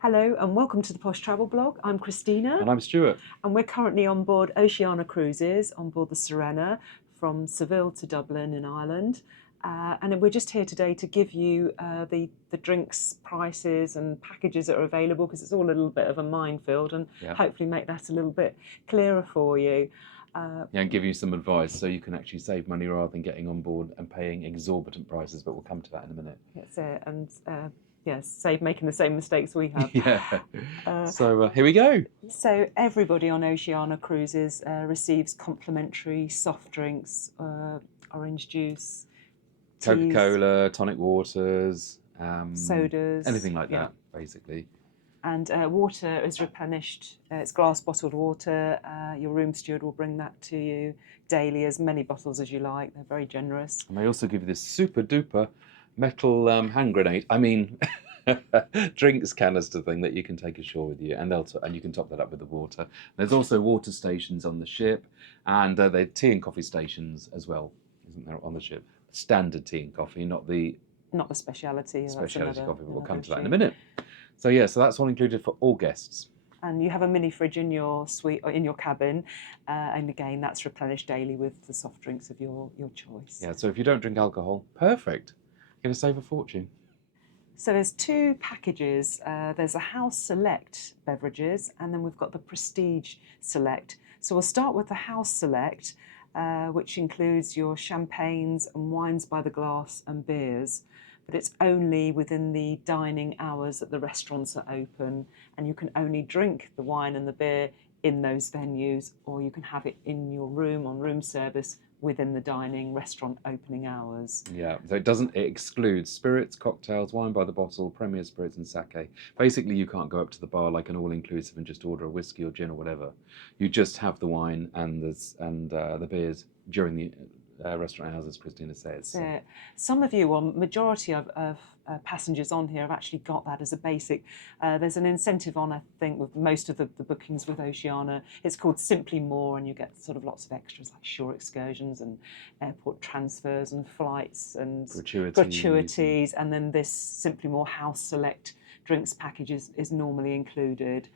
Hello and welcome to the Posh Travel Blog. I'm Christina And I'm Stuart. and we're currently on board Oceania Cruises, on board the Serena from Seville to Dublin in Ireland. And we're just here today to give you the drinks prices and packages that are available, because it's all a little bit of a minefield, and hopefully make that a little bit clearer for you. And give you some advice so you can actually save money rather than getting on board and paying exorbitant prices, but we'll come to that in a minute. That's it. And save making the same mistakes we have. So here we go. So everybody on Oceania Cruises receives complimentary soft drinks, orange juice, Coca-Cola, tonic waters, sodas, anything like that, basically. And water is replenished. It's glass bottled water. Your room steward will bring that to you daily, as many bottles as you like. They're very generous. And they also give you this super duper metal hand grenade. I mean, drinks canister thing that you can take ashore with you, and you can top that up with the water. There's also water stations on the ship, and there are tea and coffee stations as well, isn't there, on the ship? Standard tea and coffee, not the speciality. Speciality coffee, but we'll come to that in a minute. So so that's all included for all guests. And you have a mini fridge in your suite or in your cabin, and again that's replenished daily with the soft drinks of your choice. Yeah, so if you don't drink alcohol, perfect. You're going to save a fortune. So there's two packages. There's a House Select beverages, and then we've got the Prestige Select. So we'll start with the House Select, which includes your champagnes and wines by the glass and beers. But it's only within the dining hours that the restaurants are open, and you can only drink the wine and the beer in those venues, or you can have it in your room on room service within the dining restaurant opening hours. Yeah, so it excludes spirits, cocktails, wine by the bottle, Premier Spirits and sake. Basically, you can't go up to the bar like an all-inclusive and just order a whiskey or gin or whatever. You just have the wine and the beers during the restaurant hours, as Christina says. So. Some of you, or majority of passengers on here, have actually got that as a basic. There's an incentive on, I think, with most of the bookings with Oceania. It's called Simply More, and you get sort of lots of extras like shore excursions and airport transfers and flights and gratuities. And then this Simply More House Select drinks package is normally included.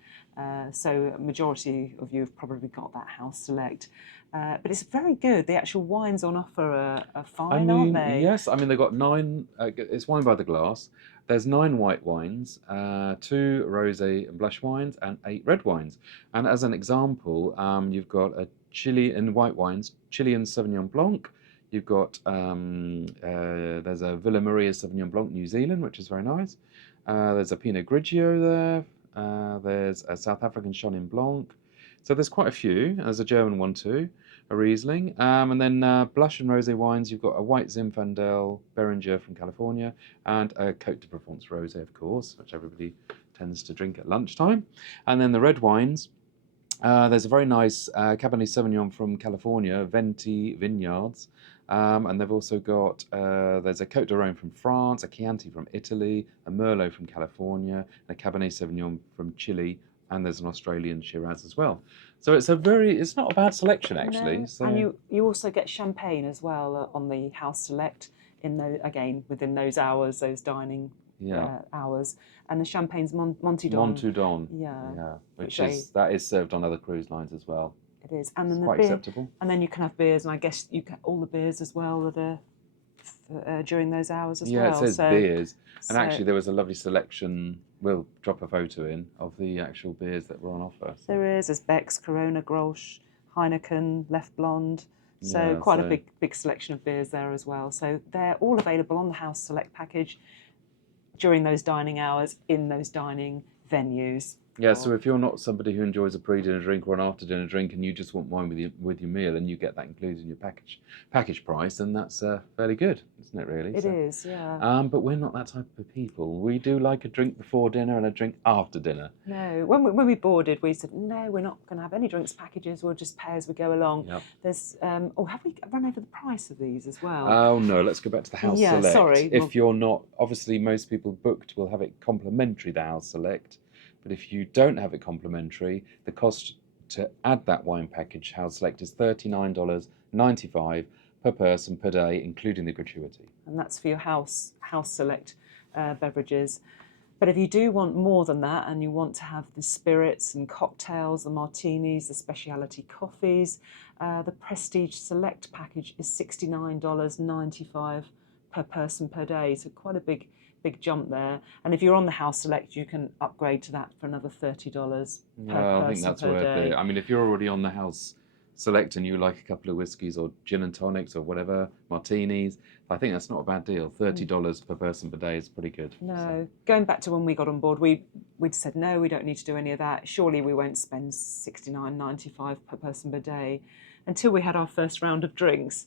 So a majority of you have probably got that House Select. But it's very good. The actual wines on offer are fine, aren't they? Yes, I mean, they've got 9, it's wine by the glass. There's 9 white wines, 2 rosé and blush wines, and 8 red wines. And as an example, you've got a Chile and white wines, Chilean Sauvignon Blanc. You've got, there's a Villa Maria Sauvignon Blanc, New Zealand, which is very nice. There's a Pinot Grigio there. There's a South African Chenin Blanc. So there's quite a few. There's a German one too, a Riesling. And then blush and rosé wines, you've got a white Zinfandel Beringer from California, and a Côte de Provence rosé, of course, which everybody tends to drink at lunchtime. And then the red wines, there's a very nice Cabernet Sauvignon from California, Venti Vineyards. And they've also got, there's a Côte de Rhône from France, a Chianti from Italy, a Merlot from California, and a Cabernet Sauvignon from Chile, and there's an Australian Shiraz as well. So it's not a bad selection, actually. No. So. And you also get champagne as well on the House Select, again within those hours, those dining hours. And the champagne's Monty Don. Monty Don. Yeah. Which is served on other cruise lines as well. It is, and then it's quite acceptable. And then you can have beers, and I guess you get all the beers as well that are during those hours as well. Yeah, it says beers, and actually there was a lovely selection. We'll drop a photo in of the actual beers that were on offer. So. There's Beck's, Corona, Grolsch, Heineken, Left Blonde. So quite a big selection of beers there as well. So they're all available on the House Select package during those dining hours in those dining venues. Yeah, so if you're not somebody who enjoys a pre-dinner drink or an after-dinner drink, and you just want wine with your meal, and you get that included in your package price, then that's fairly good, isn't it? Really, it is, yeah. But we're not that type of people. We do like a drink before dinner and a drink after dinner. No, when we boarded, we said no, we're not going to have any drinks packages. We'll just pay as we go along. Yep. There's have we run over the price of these as well? Oh no, let's go back to the House Select. Sorry. If you're not, obviously most people booked will have it complimentary, the House Select. But if you don't have it complimentary, the cost to add that wine package House Select is $39.95 per person per day, including the gratuity. And that's for your House Select beverages. But if you do want more than that and you want to have the spirits and cocktails, the martinis, the specialty coffees, the Prestige Select package is $69.95 per person per day. So quite a big jump there. And if you're on the House Select, you can upgrade to that for another $30 per person I think that's per worth day. it. I mean, if you're already on the House Select and you like a couple of whiskies or gin and tonics or whatever, martinis, I think that's not a bad deal. $30 per person per day is pretty good. No, So, going back to when we got on board, we'd said no, we don't need to do any of that. Surely we won't spend $69.95 per person per day until we had our first round of drinks.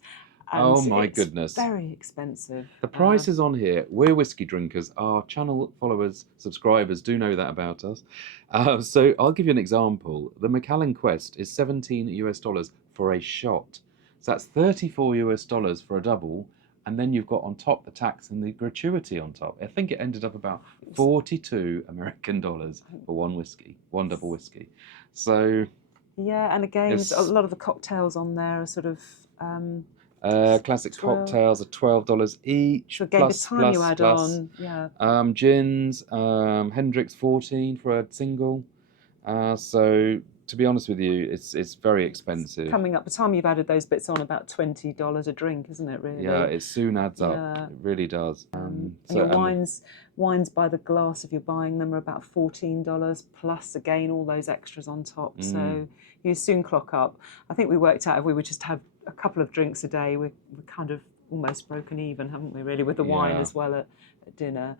And oh my it's goodness. very expensive. The prices on here, we're whiskey drinkers. Our channel followers, subscribers do know that about us. So I'll give you an example. The Macallan Quest is $17 for a shot. So that's $34 for a double. And then you've got on top the tax and the gratuity on top. I think it ended up about 42 American dollars for one whiskey, one double whiskey. So yeah, and again, a lot of the cocktails on there are sort of classic 12. cocktails are $12 each. So again, by the time you add on, yeah. Gins, Hendrick's 14 for a single. So to be honest with you, it's very expensive. Coming up, by the time you've added those bits on, about $20 a drink, isn't it? Really? Yeah, it soon adds up. Yeah. It really does. And your wines by the glass, if you're buying them, are about $14 plus again all those extras on top. So you soon clock up. I think we worked out if we would just have a couple of drinks a day, we're kind of almost broken even, haven't we? Really, with the wine as well at dinner.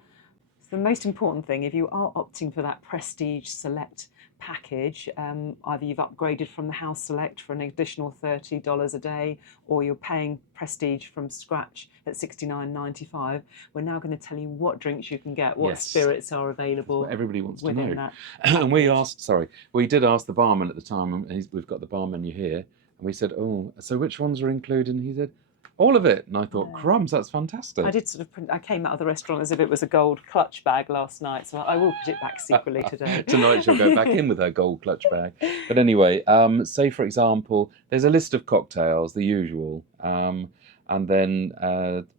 So the most important thing, if you are opting for that Prestige Select package, either you've upgraded from the House Select for an additional $30 a day, or you're paying Prestige from scratch at $69.95. We're now going to tell you what drinks you can get, what spirits are available. That's what everybody wants to know. That and we did ask the barman at the time, and we've got the bar menu here, and we said, oh, so which ones are included? And he said, all of it. And I thought, crumbs, that's fantastic. I did I came out of the restaurant as if it was a gold clutch bag last night, so I will put it back secretly today. Tonight she'll go back in with her gold clutch bag. But anyway, say for example, there's a list of cocktails, the usual. And then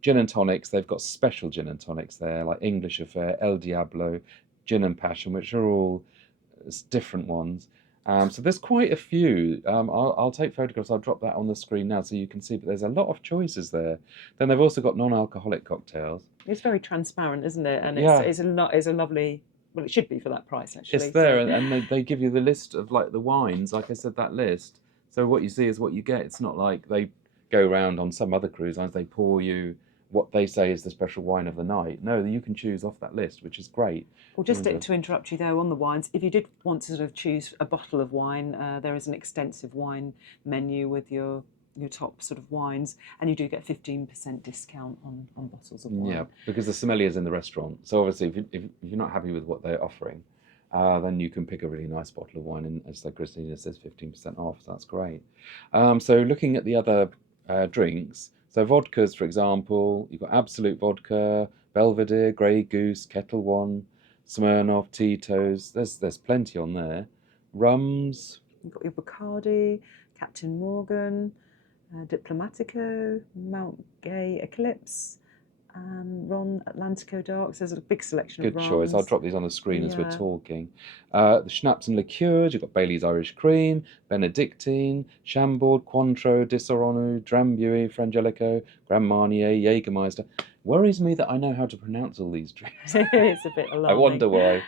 gin and tonics, they've got special gin and tonics there, like English Affair, El Diablo, Gin and Passion, which are all different ones. So there's quite a few. I'll take photographs. I'll drop that on the screen now so you can see. But there's a lot of choices there. Then they've also got non-alcoholic cocktails. It's very transparent, isn't it? And it's a lovely. Well, it should be for that price, actually. It's there, and they give you the list of like the wines. Like I said, that list. So what you see is what you get. It's not like they go around on some other cruise lines. They pour you what they say is the special wine of the night. No, you can choose off that list, which is great. Well, just to interrupt you there on the wines, if you did want to sort of choose a bottle of wine, there is an extensive wine menu with your top sort of wines, and you do get 15% discount on bottles of wine. Yeah, because the sommelier's in the restaurant. So obviously, if you're not happy with what they're offering, then you can pick a really nice bottle of wine, and as like Christina says, 15% off. So that's great. So looking at the other drinks. So vodkas, for example, you've got Absolute Vodka, Belvedere, Grey Goose, Kettle One, Smirnoff, Tito's. There's plenty on there. Rums. You've got your Bacardi, Captain Morgan, Diplomatico, Mount Gay Eclipse, and Ron Atlantico Darks. There's a big selection of Good rums. choice. I'll drop these on the screen as we're talking. The schnapps and liqueurs, you've got Bailey's Irish Cream, Benedictine, Chambord, Cointreau, Disaronno, Drambuie, Frangelico, Grand Marnier, Jägermeister. Worries me that I know how to pronounce all these drinks. It's a bit alarming. I wonder why.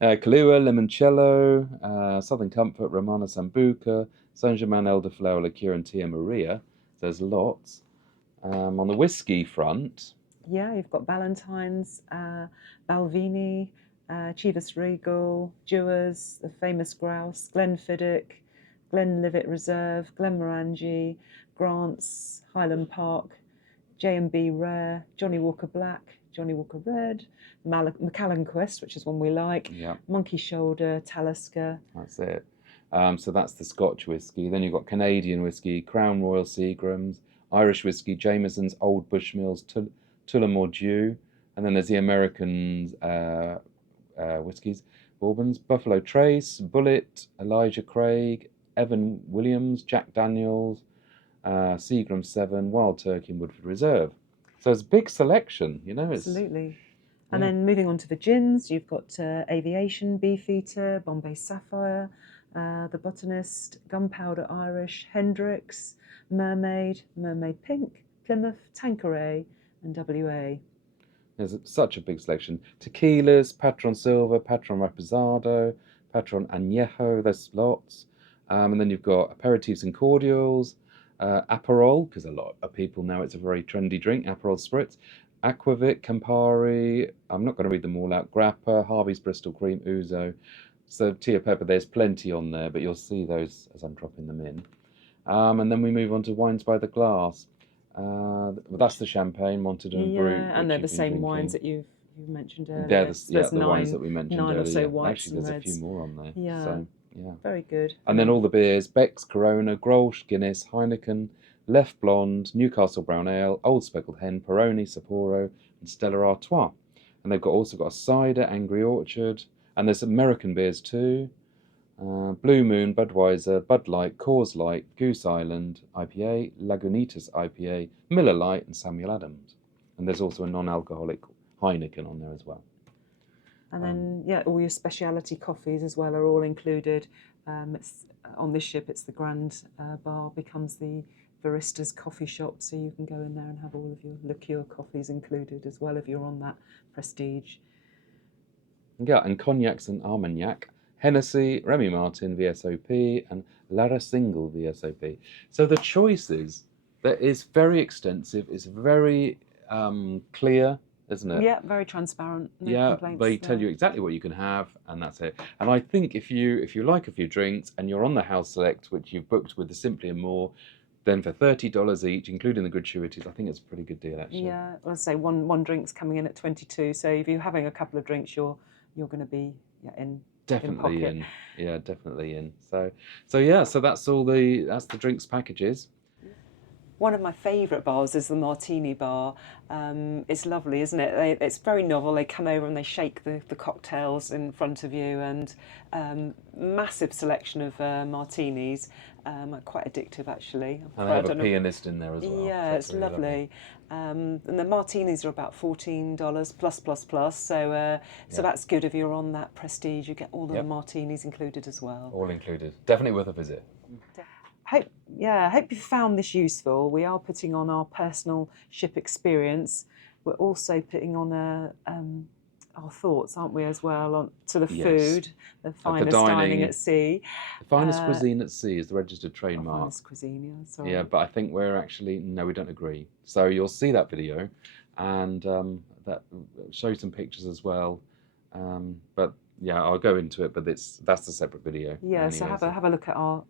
Kahlua, Limoncello, Southern Comfort, Romana Sambuca, Saint-Germain Elderflower Liqueur and Tia Maria. There's lots. On the whiskey front... Yeah, you've got Ballantine's, Balvenie, Chivas Regal, Dewar's, the famous Grouse, Glenfiddich, Glenlivet Reserve, Glenmorangie, Grant's, Highland Park, J&B Rare, Johnny Walker Black, Johnny Walker Red, Macallan Quest, which is one we like, Monkey Shoulder, Talisker. That's it. So that's the Scotch whiskey. Then you've got Canadian whiskey, Crown Royal Seagrams, Irish whiskey, Jameson's, Old Bushmills, Tullamore Dew, and then there's the American whiskies, Bourbons, Buffalo Trace, Bullet, Elijah Craig, Evan Williams, Jack Daniels, Seagram 7, Wild Turkey and Woodford Reserve. So it's a big selection, you know. Absolutely. And Yeah. then moving on to the gins, you've got Aviation, Beefeater, Bombay Sapphire, The Botanist, Gunpowder Irish, Hendrix, Mermaid, Mermaid Pink, Plymouth, Tanqueray, and WA. There's such a big selection. Tequilas, Patron Silver, Patron Reposado, Patron Añejo, there's lots. And then you've got aperitifs and cordials, Aperol, because a lot of people know it's a very trendy drink, Aperol Spritz, Aquavit, Campari, I'm not going to read them all out, Grappa, Harvey's Bristol Cream, Ouzo. So Tia Pepper, there's plenty on there, but you'll see those as I'm dropping them in. And then we move on to wines by the glass. That's the champagne, Montador and Brut, Yeah, and which they're you've the been same drinking. wines that you've mentioned earlier. They're the, So yeah, there's the wines that we mentioned nine or so earlier. whites Actually, and there's a reds. few more on there. Yeah. So, yeah. Very good. And then all the beers, Beck's, Corona, Grolsch, Guinness, Heineken, Left Blonde, Newcastle Brown Ale, Old Speckled Hen, Peroni, Sapporo, and Stella Artois. And they've also got a cider, Angry Orchard, and there's American beers too. Blue Moon, Budweiser, Bud Light, Coors Light, Goose Island IPA, Lagunitas IPA, Miller Lite, and Samuel Adams. And there's also a non-alcoholic Heineken on there as well. And then, all your specialty coffees as well are all included. It's on this ship. It's the Grand Bar becomes the barista's coffee shop, so you can go in there and have all of your liqueur coffees included as well if you're on that prestige. Yeah, and cognacs and Armagnac, Hennessy, Remy Martin VSOP, and Lara Single VSOP. So the choices, that is very extensive, it's very clear, isn't it? Yeah, very transparent. No Yeah, complaints they there. tell you exactly what you can have, and that's it. And I think if you like a few drinks and you're on the House Select, which you've booked with the Simply and More, then for $30 each, including the gratuities, I think it's a pretty good deal actually. Yeah, let's say one drink's coming in at 22. So if you're having a couple of drinks, you're going to be in Definitely pocket. in. Yeah, definitely in. So that's all that's the drinks packages. One of my favourite bars is the Martini Bar. It's lovely, isn't it? It's very novel. They come over and they shake the cocktails in front of you, and massive selection of martinis. Quite addictive, actually. And they have a pianist in there as well. Yeah, so it's really lovely. And the martinis are about $14 plus. So that's good if you're on that prestige. You get all of the martinis included as well. All included. Definitely worth a visit. Hope you found this useful. We are putting on our personal ship experience. We're also putting on our thoughts, aren't we, as well, to the food, the finest dining at sea. The finest cuisine at sea is the registered trademark. Finest cuisine, yeah, sorry. Yeah, but I think we don't agree. So you'll see that video, and that show some pictures as well. But yeah, I'll go into it, but that's a separate video. Yeah, anyway, so have a look at our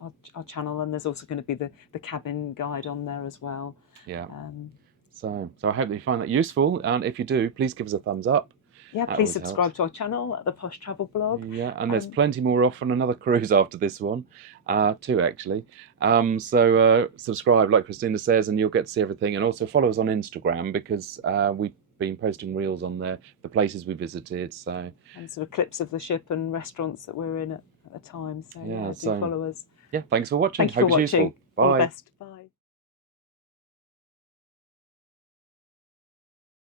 channel, and there's also going to be the cabin guide on there as well. Yeah. So I hope that you find that useful, and if you do, please give us a thumbs up. Yeah, please subscribe to our channel at the Posh Travel Blog. Yeah, and there's plenty more off on another cruise after this one, two actually. So subscribe, like Christina says, and you'll get to see everything. And also follow us on Instagram, because we've been posting reels on there, the places we visited. So and sort of clips of the ship and restaurants that we're in at the time. So do follow us. Yeah, thanks for watching. Thank you for watching. It's useful. Bye. All the best. Bye.